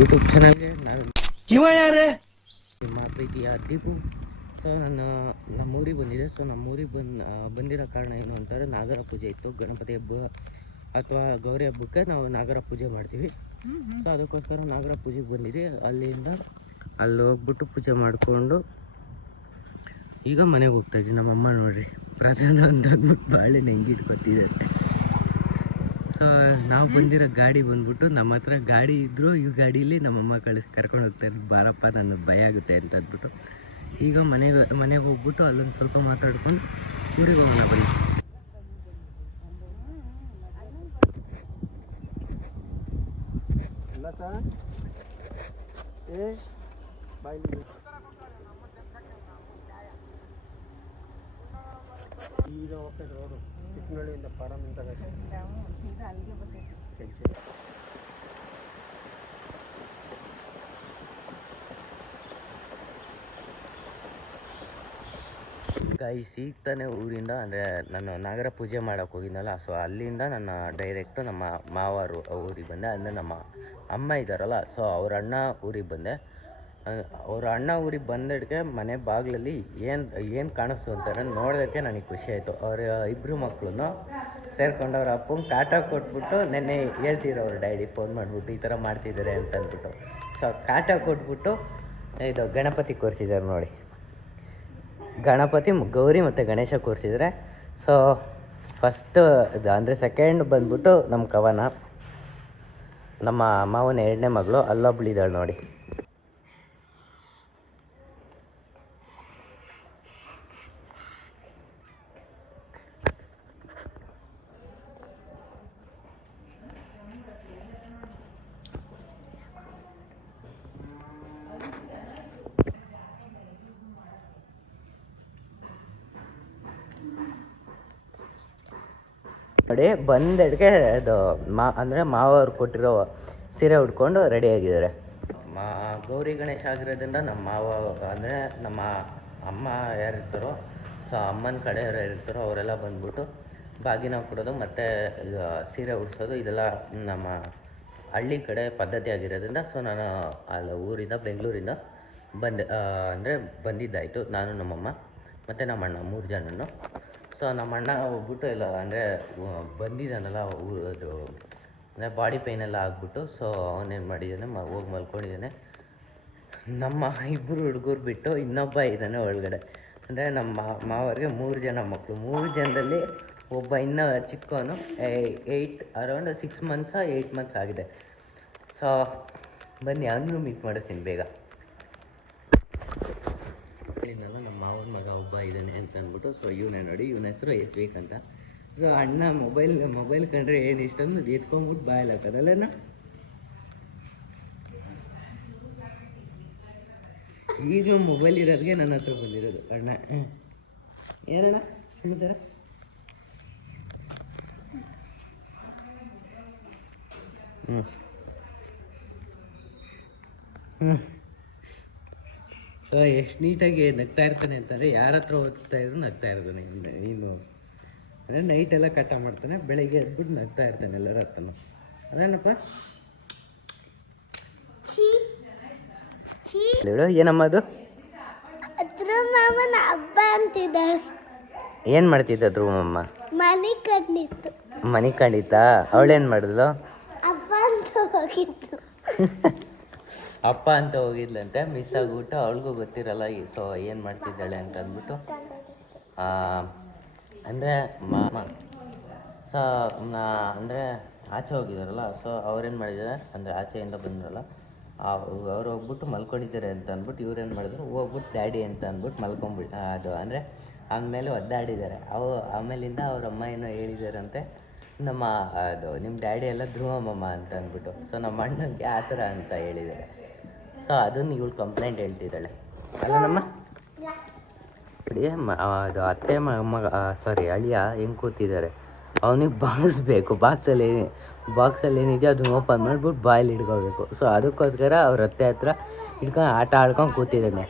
YouTube ಚಾನಲ್ಗೆ. ನಾನು ನಿಮ್ಮ ಪ್ರೀತಿಯ ದೀಪು. ಸೊ ನಾನು ನಮ್ಮೂರಿಗೆ ಬಂದಿದೆ. ಸೊ ನಮ್ಮೂರಿಗೆ ಬಂದಿರೋ ಕಾರಣ ಏನು ಅಂತಾರೆ, ನಾಗರ ಪೂಜೆ ಇತ್ತು. ಗಣಪತಿ ಹಬ್ಬ ಅಥವಾ ಗೌರಿ ಹಬ್ಬಕ್ಕೆ ನಾವು ನಾಗರ ಪೂಜೆ ಮಾಡ್ತೀವಿ. ಸೊ ಅದಕ್ಕೋಸ್ಕರ ನಾಗರ ಪೂಜೆಗೆ ಬಂದಿದೆ. ಅಲ್ಲಿ ಹೋಗ್ಬಿಟ್ಟು ಪೂಜೆ ಮಾಡಿಕೊಂಡು ಈಗ ಮನೆಗೆ ಹೋಗ್ತಾಯಿದ್ವಿ. ನಮ್ಮಮ್ಮ ನೋಡ್ರಿ ಪ್ರಸಾದ ಅಂತ ಅಂದ್ಬಿಟ್ಟು ಬಾಳೆನ ಹೆಂಗೆ ಇಟ್ಕೊತಿದ್ದಾರೆ. ಸೊ ನಾವು ಬಂದಿರೋ ಗಾಡಿ ಬಂದ್ಬಿಟ್ಟು ನಮ್ಮ ಹತ್ರ ಗಾಡಿ ಇದ್ದರೂ ಈ ಗಾಡೀಲಿ ನಮ್ಮಮ್ಮ ಕರ್ಕೊಂಡು ಹೋಗ್ತಾರೆ. ಬಾರಪ್ಪ ನನಗೆ ಭಯ ಆಗುತ್ತೆ ಅಂತ ಅಂದ್ಬಿಟ್ಟು ಈಗ ಮನೆಗೆ ಹೋಗ್ಬಿಟ್ಟು ಅಲ್ಲೊಂದು ಸ್ವಲ್ಪ ಮಾತಾಡ್ಕೊಂಡು ಊರಿಗೆ ಹೋಗೋಣ ಬನ್ನಿ. ಈಗ ಹೋಗ್ತದೆ ರೋಡು ಚಿಕ್ಕನಹಳ್ಳಿಯಿಂದ ಪಾರಮ್ ಅಂತ ಗೈಸ್ ಈಗ ತಾನೇ ಊರಿಂದ ಅಂದರೆ ನಾನು ನಾಗರ ಪೂಜೆ ಮಾಡೋಕ್ಕೆ ಹೋಗಿದ್ನಲ್ಲ. ಸೊ ಅಲ್ಲಿಂದ ನಾನು ಡೈರೆಕ್ಟು ನಮ್ಮ ಮಾವರು ಊರಿಗೆ ಬಂದೆ. ಅಂದರೆ ನಮ್ಮ ಅಮ್ಮ ಇದ್ದಾರಲ್ಲ, ಸೊ ಅವ್ರ ಅಣ್ಣ ಊರಿಗೆ ಬಂದೆ. ಅವ್ರ ಅಣ್ಣ ಊರಿಗೆ ಬಂದಡ್ಗೆ ಮನೆ ಬಾಗಿಲಲ್ಲಿ ಏನು ಕಾಣಿಸ್ತು ಅಂತಾರೆ ನೋಡೋದಕ್ಕೆ ನನಗೆ ಖುಷಿ ಆಯಿತು. ಅವ್ರ ಇಬ್ಬರು ಮಕ್ಕಳನ್ನು ಸೇರ್ಕೊಂಡು ಅವ್ರ ಅಪ್ಪಂಗೆ ಕಾಟ ಕೊಟ್ಬಿಟ್ಟು ನೆನ್ನೆ ಹೇಳ್ತಿದ್ರು ಅವ್ರ ಡ್ಯಾಡಿ ಫೋನ್ ಮಾಡಿಬಿಟ್ಟು ಈ ಥರ ಮಾಡ್ತಿದ್ದಾರೆ ಅಂತ ಅಂದ್ಬಿಟ್ಟು. ಸೊ ಕಾಟ ಕೊಟ್ಬಿಟ್ಟು ಇದು ಗಣಪತಿ ಕೂರಿಸಿದ್ದಾರೆ ನೋಡಿ. ಗಣಪತಿ, ಗೌರಿ ಮತ್ತು ಗಣೇಶ ಕೂರಿಸಿದ್ರೆ. ಸೊ ಫಸ್ಟ್ ಅಂದರೆ ಸೆಕೆಂಡ್ ಬಂದ್ಬಿಟ್ಟು ನಮ್ಮ ಕವನ, ನಮ್ಮ ಮಾವನ ಎರಡನೇ ಮಗಳು ಅಲ್ಲೊಬ್ಳಿದ್ದಾಳೆ ನೋಡಿ. ನೋಡಿ ಬಂದಡ್ಗೆ ಅದು ಅಂದರೆ ಮಾವರು ಕೊಟ್ಟಿರೋ ಸೀರೆ ಉಟ್ಕೊಂಡು ರೆಡಿಯಾಗಿದ್ದಾರೆ. ಗೌರಿ ಗಣೇಶ ಆಗಿರೋದ್ರಿಂದ ನಮ್ಮ ಮಾವ ಅಂದರೆ ನಮ್ಮ ಅಮ್ಮ ಯಾರಿರ್ತಾರೋ, ಸೊ ಅಮ್ಮನ ಕಡೆ ಯಾರಿರ್ತಾರೋ ಅವರೆಲ್ಲ ಬಂದ್ಬಿಟ್ಟು ಬಾಗಿನ ಕೊಡೋದು ಮತ್ತು ಸೀರೆ ಉಡಿಸೋದು ಇದೆಲ್ಲ ನಮ್ಮ ಹಳ್ಳಿ ಕಡೆ ಪದ್ಧತಿ ಆಗಿರೋದ್ರಿಂದ ಸೊ ನಾನು ಅಲ್ಲಿ ಊರಿಂದ ಬೆಂಗಳೂರಿಂದ ಅಂದರೆ ಬಂದಿದ್ದಾಯಿತು. ನಾನು ನಮ್ಮಮ್ಮ ಮತ್ತು ನಮ್ಮ ಅಣ್ಣ 3 ಜನನು. ಸೊ ನಮ್ಮ ಅಣ್ಣ ಹೋಗ್ಬಿಟ್ಟು ಎಲ್ಲ ಅಂದರೆ ಬಂದಿದ್ದಾನಲ್ಲ ಅದು ಅಂದರೆ ಬಾಡಿ ಪೇಯ್ನೆಲ್ಲ ಆಗ್ಬಿಟ್ಟು ಸೊ ಅವನೇನು ಮಾಡಿದ್ದಾನೆ ಹೋಗಿ ಮಲ್ಕೊಂಡಿದ್ದಾನೆ. ನಮ್ಮ ಇಬ್ಬರು ಹುಡುಗರು ಬಿಟ್ಟು ಇನ್ನೊಬ್ಬ ಇದ್ದಾನೆ ಒಳಗಡೆ. ಅಂದರೆ ನಮ್ಮ ಮಾವರಿಗೆ 3 ಜನ ಮಕ್ಕಳು. 3 ಜನದಲ್ಲಿ ಒಬ್ಬ ಇನ್ನೂ ಚಿಕ್ಕವನು ಅರೌಂಡ್ 6 ಮಂತ್ಸ್ 8 ಮಂತ್ಸ್ ಆಗಿದೆ. ಸೊ ಬನ್ನಿ ಅವನು ಮೀಟ್ ಮಾಡಿಸ್ತೀನಿ ಬೇಗ. ಹೇಳಿದ್ನಲ್ಲ ನಮ್ಮ ಮಾವನ ಮಗ ಒಬ್ಬ ಇದ್ದಾನೆ ಅಂತ ಅಂದ್ಬಿಟ್ಟು. ಸೊ ಇವನೇ ನೋಡಿ, ಇವನ ಹೆಸರು ಎತ್ಬೇಕಂತ. ಸೊ ಅಣ್ಣ ಮೊಬೈಲ್ ಕಂಡ್ರೆ ಏನು ಇಷ್ಟೊಂದು ಎತ್ಕೊಂಡ್ಬಿಟ್ಟು ಬಾಯಲ್ಲಿ ಹಾಕೋದಲ್ಲೇನ. ಈಗ ಮೊಬೈಲ್ ಇರೋರಿಗೆ ನನ್ನ ಹತ್ರ ಬಂದಿರೋದು ಅಣ್ಣ. ಏನಣ್ಣ ಸಿಗ್ತಾರ? ಸೊ ಎಷ್ಟು ನೀಟಾಗಿ ನಗ್ತಾ ಇರ್ತಾನೆ ಅಂತಂದರೆ ಯಾರ ಹತ್ರ ಓದ್ತಾ ಇದ್ರು ನಗ್ತಾ ಇರ್ತಾನೆ. ನೀನು ಅಂದರೆ ನೈಟೆಲ್ಲ ಕಟ ಮಾಡ್ತಾನೆ, ಬೆಳಗ್ಗೆ ಎದ್ಬಿಟ್ಟು ನಗ್ತಾ ಇರ್ತಾನೆ ಎಲ್ಲರ ಹತ್ರನೂ. ಅದೇನಪ್ಪ ಏನಮ್ಮ ಅದು ಹಬ್ಬ ಅಂತಿದ್ದಾಳೆ. ಏನು ಮಾಡ್ತಿದ್ದ ಧ್ರುವಮ್ಮ? ಮನೆ ಕಂಡಿತ್ತಾ? ಅವಳೇನು ಮಾಡಿದ್ಲು? ಅಪ್ಪ ಅಂತ ಹೋಗಿದ್ಲಂತೆ, ಮಿಸ್ ಆಗಿಬಿಟ್ಟು ಅವಳಿಗೂ ಗೊತ್ತಿರಲ್ಲ ಸೊ ಏನು ಮಾಡ್ತಿದ್ದಾಳೆ ಅಂತ ಅಂದ್ಬಿಟ್ಟು ಅಂದರೆ ಸೊ ಅಂದರೆ ಆಚೆ ಹೋಗಿದ್ದಾರಲ್ಲ. ಸೊ ಅವ್ರೇನು ಮಾಡಿದ್ದಾರೆ ಅಂದರೆ ಆಚೆಯಿಂದ ಬಂದ್ರಲ್ಲ ಅವ್ರು ಹೋಗ್ಬಿಟ್ಟು ಮಲ್ಕೊಂಡಿದ್ದಾರೆ ಅಂತ ಅಂದ್ಬಿಟ್ಟು ಇವ್ರೇನು ಮಾಡಿದ್ರು ಹೋಗ್ಬಿಟ್ಟು ಡ್ಯಾಡಿ ಅಂತ ಅಂದ್ಬಿಟ್ಟು ಅದು ಅಂದರೆ ಆಮೇಲೆ ಒದ್ದಾಡಿದ್ದಾರೆ. ಆಮೇಲಿಂದ ಅವ್ರ ಅಮ್ಮ ಏನೋ ಹೇಳಿದಾರಂತೆ, ನಮ್ಮ ಅದು ನಿಮ್ಮ ಡ್ಯಾಡಿ ಎಲ್ಲ ಧ್ರುವಮ್ಮ ಅಂತ ಅಂದ್ಬಿಟ್ಟು. ಸೊ ನಮ್ಮ ಅಣ್ಣನಿಗೆ ಆ ಥರ ಅಂತ ಹೇಳಿದ್ದಾರೆ. ಸೊ ಅದನ್ನು ಇವಳು ಕಂಪ್ಲೇಂಟ್ ಹೇಳ್ತಿದ್ದಾಳೆ ಅಲ್ಲ ನಮ್ಮ ನೋಡಿ. ಅದು ಅತ್ತೆ ಮಗ ಅಳಿಯ ಹೆಂಗೆ ಕೂತಿದ್ದಾರೆ, ಅವನಿಗೆ ಬಾಕ್ಸ್ಬೇಕು. ಬಾಕ್ಸಲ್ಲಿ ಏನಿದೆಯೋ ಅದನ್ನ ಓಪನ್ ಮಾಡಿಬಿಟ್ಟು ಬಾಯಲ್ಲಿ ಹಿಡ್ಕೋಬೇಕು. ಸೊ ಅದಕ್ಕೋಸ್ಕರ ಅವ್ರ ಅತ್ತೆ ಹತ್ರ ಹಿಡ್ಕೊಂಡು ಆಟ ಆಡ್ಕೊಂಡು ಕೂತಿದ್ದಾನೆ.